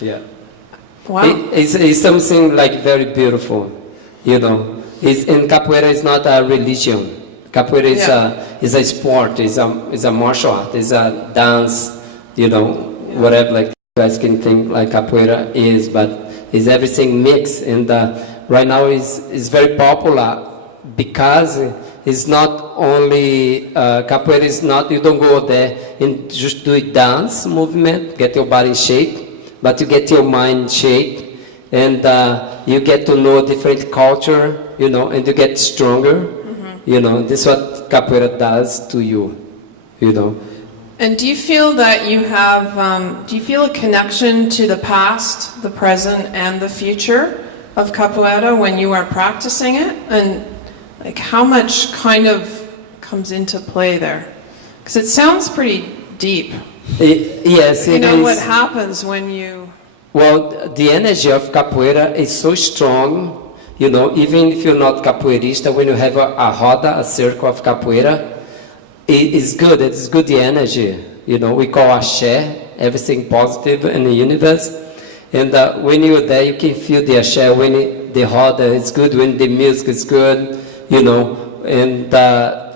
Yeah. Wow. It's something like very beautiful, you know. And capoeira is not a religion. Capoeira is a sport, is a martial art, is a dance, you know, whatever like you guys can think like capoeira is, but it's everything mixed. And right now is very popular because it's not only capoeira is not, you don't go there and just do a dance movement, get your body in shape, but you get your mind in shape, and you get to know different culture, you know, and you get stronger, you know. This is what capoeira does to you, you know. And do you feel that you have, do you feel a connection to the past, the present, and the future of capoeira when you are practicing it? And like how much kind of comes into play there? Because it sounds pretty deep. Yes, you know what happens when you... Well, the energy of capoeira is so strong, you know, even if you're not capoeirista, when you have a roda, a circle of capoeira, it's good, it's good the energy, you know, we call axé, everything positive in the universe. And when you're there, you can feel the axé, when the roda is good, when the music is good, you know, and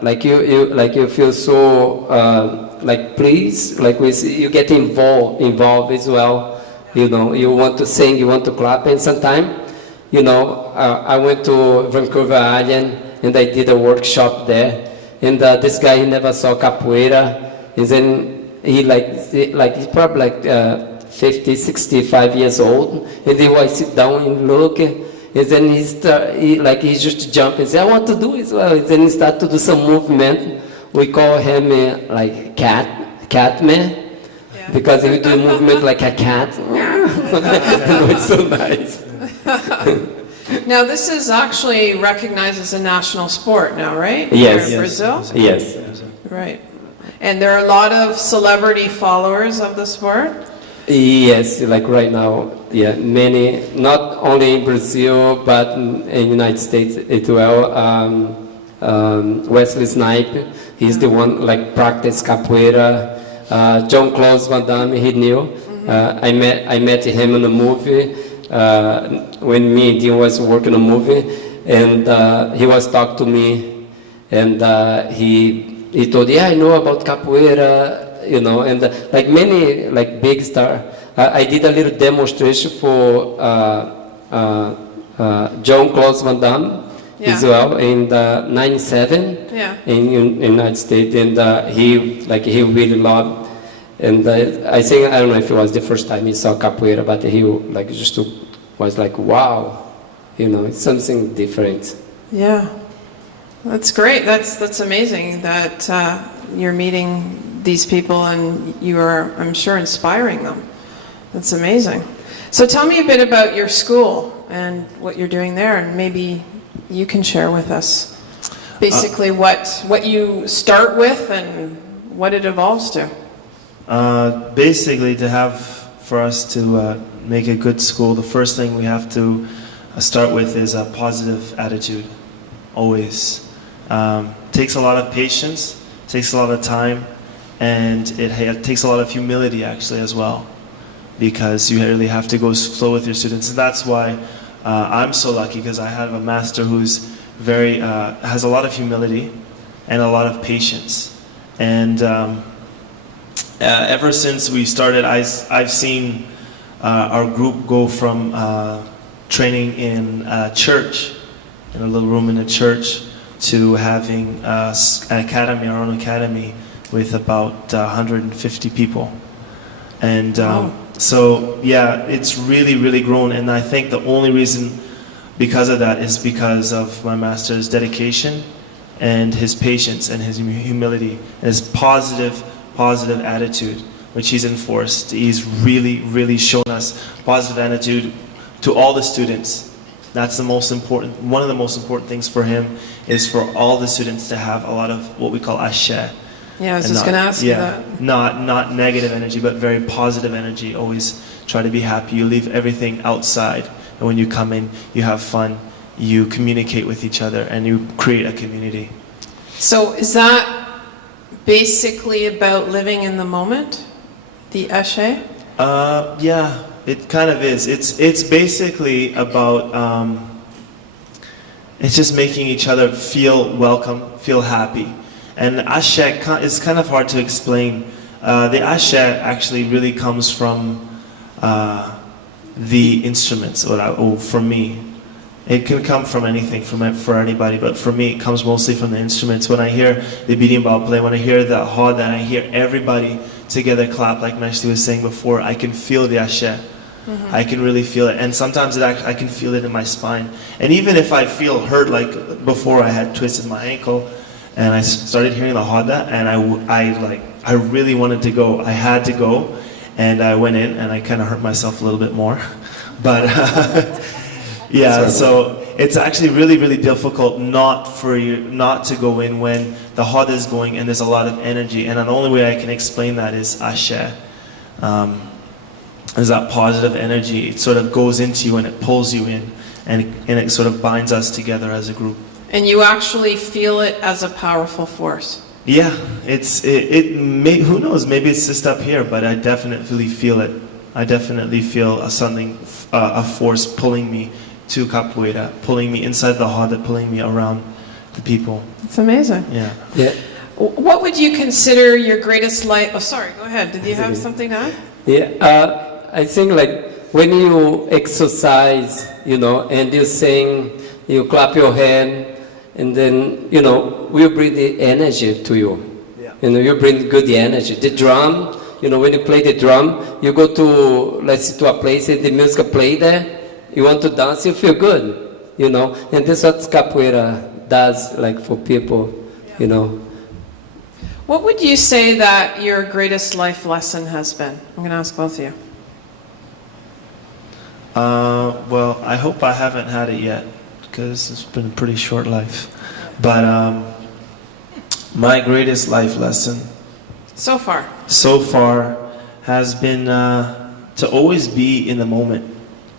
like you feel so like pleased, like you get involved as well, you know, you want to sing, you want to clap. And sometimes, you know, I went to Vancouver Island and I did a workshop there, and this guy, he never saw capoeira, and then he's probably like 50, 65 years old, and then I sit down and look, and then he just jump and say, I want to do it as well. And then he start to do some movement. We call him like Catman, because he do movement like a cat. It's so nice. Now this is actually recognized as a national sport now, right? Yes. Here in Brazil? Yes. Right. And there are a lot of celebrity followers of the sport? Yes, like right now, yeah, many, not only in Brazil, but in the United States as well. Wesley Snipes, he's the one like practice capoeira. John Claude Van Damme, he knew. I met him in a movie when me and Dean was working a movie, and he was talking to me, and he told, yeah, I know about capoeira, you know, and like many like big star. I did a little demonstration for John Claude Van Damme as well in the 97 in United States, and he really loved. And I think, I don't know if it was the first time he saw capoeira, but he like just was like, wow, you know, it's something different. Yeah, that's great. That's amazing that you're meeting these people and you are, I'm sure, inspiring them. That's amazing. So tell me a bit about your school and what you're doing there, and maybe you can share with us basically what you start with and what it evolves to. Basically, for us to make a good school, the first thing we have to start with is a positive attitude, always. Takes a lot of patience, takes a lot of time, and it takes a lot of humility actually as well, because you really have to go slow with your students. And that's why I'm so lucky, because I have a master who's has a lot of humility and a lot of patience. And ever since we started, I've seen our group go from training in a church, in a little room in a church, to having an academy, our own academy, with about 150 people. And so, yeah, it's really, really grown. And I think the only reason because of that is because of my master's dedication and his patience and his humility and his positive attitude, which he's enforced. He's really, really shown us positive attitude to all the students. That's the most important, one of the most important things for him is for all the students to have a lot of what we call axé. Yeah, I was just going to ask you that. Not negative energy, but very positive energy. Always try to be happy. You leave everything outside, and when you come in, you have fun, you communicate with each other, and you create a community. So is that basically about living in the moment, the axé? Yeah, it kind of is. It's basically about it's just making each other feel welcome, feel happy. And ashe is kind of hard to explain. The ashe actually really comes from the instruments, or for me. It can come from anything, for anybody, but for me it comes mostly from the instruments. When I hear the berimbau play, when I hear the roda, and I hear everybody together clap, like Meshti was saying before, I can feel the ashe. I can really feel it, and sometimes I can feel it in my spine. And even if I feel hurt, like before I had twisted my ankle, and I started hearing the roda, and I really wanted to go. I had to go, and I went in, and I kind of hurt myself a little bit more, but. Yeah, so it's actually really, really difficult not to go in when the roda is going and there's a lot of energy. And the only way I can explain that is ashe. Is that positive energy. It sort of goes into you and it pulls you in, and it sort of binds us together as a group. And you actually feel it as a powerful force. Yeah, who knows, maybe it's just up here, but I definitely feel it. I definitely feel a force pulling me to capoeira, pulling me inside the roda, pulling me around the people. It's amazing. Yeah. What would you consider your greatest life? Oh, sorry, go ahead. Did you have something to add? Yeah, I think like when you exercise, and you sing, you clap your hand, and then, we bring the energy to you. Yeah. You bring good energy. The drum, when you play the drum, you go to, let's say, to a place and the music play there. You want to dance, you feel good, and this is what capoeira does, like for people, What would you say that your greatest life lesson has been? I'm going to ask both of you. Well, I hope I haven't had it yet, because it's been a pretty short life. But my greatest life lesson so far has been to always be in the moment.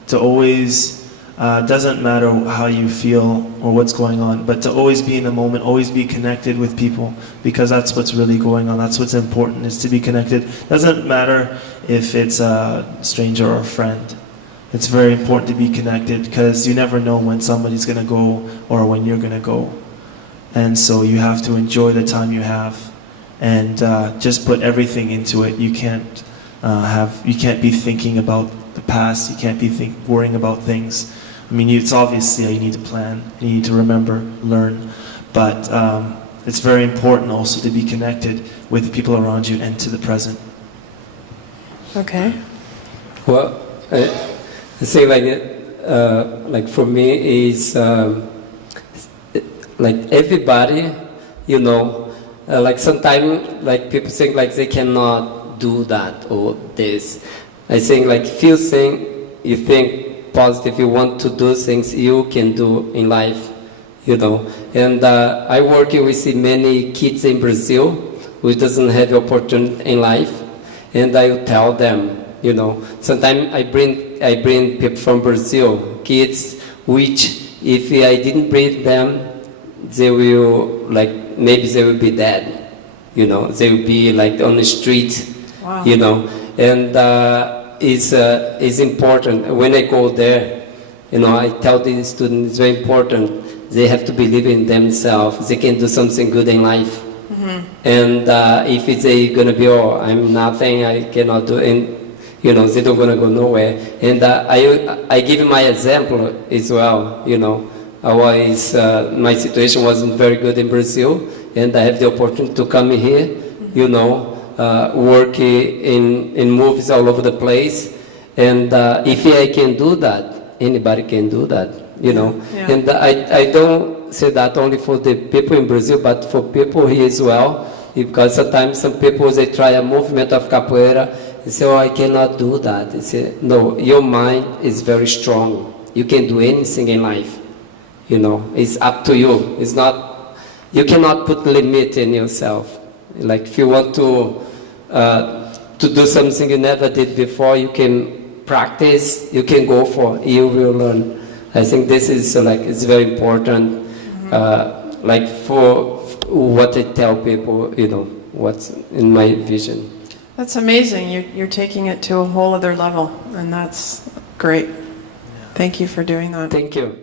To always, doesn't matter how you feel or what's going on, but to always be in the moment, always be connected with people, because that's what's really going on. That's what's important, is to be connected. Doesn't matter if it's a stranger or a friend. It's very important to be connected, because you never know when somebody's going to go or when you're going to go. And so you have to enjoy the time you have, and just put everything into it. You can't be thinking about the past. You can't be worrying about things. I mean, it's obviously you need to plan, you need to remember, learn, but it's very important also to be connected with the people around you and to the present. Okay. Well, I say like for me is like everybody, like sometimes like people think like they cannot do that or this. I think like few things you think positive, you want to do things you can do in life, And I work with many kids in Brazil who doesn't have opportunity in life, and I will tell them, Sometimes I bring people from Brazil, kids, which if I didn't bring them, they will maybe they will be dead, they will be like on the street. Wow. And it's important. When I go there, I tell the students it's very important. They have to believe in themselves. They can do something good in life. Mm-hmm. And if they're going to be, I'm nothing, I cannot do, and they're not going to go nowhere. And I give my example as well. My situation wasn't very good in Brazil, and I have the opportunity to come here, work in movies all over the place. And if I can do that, anybody can do that, Yeah. And I don't say that only for the people in Brazil, but for people here as well. Because sometimes some people, they try a movement of capoeira, they say, I cannot do that. They say, no, your mind is very strong. You can do anything in life. It's up to you. It's not, you cannot put limit in yourself. Like if you want to do something you never did before, you can practice, you can go for, you will learn. I think this is it's very important. For what I tell people, what's in my vision. That's amazing. You're taking it to a whole other level, and that's great. Thank you for doing that. Thank you.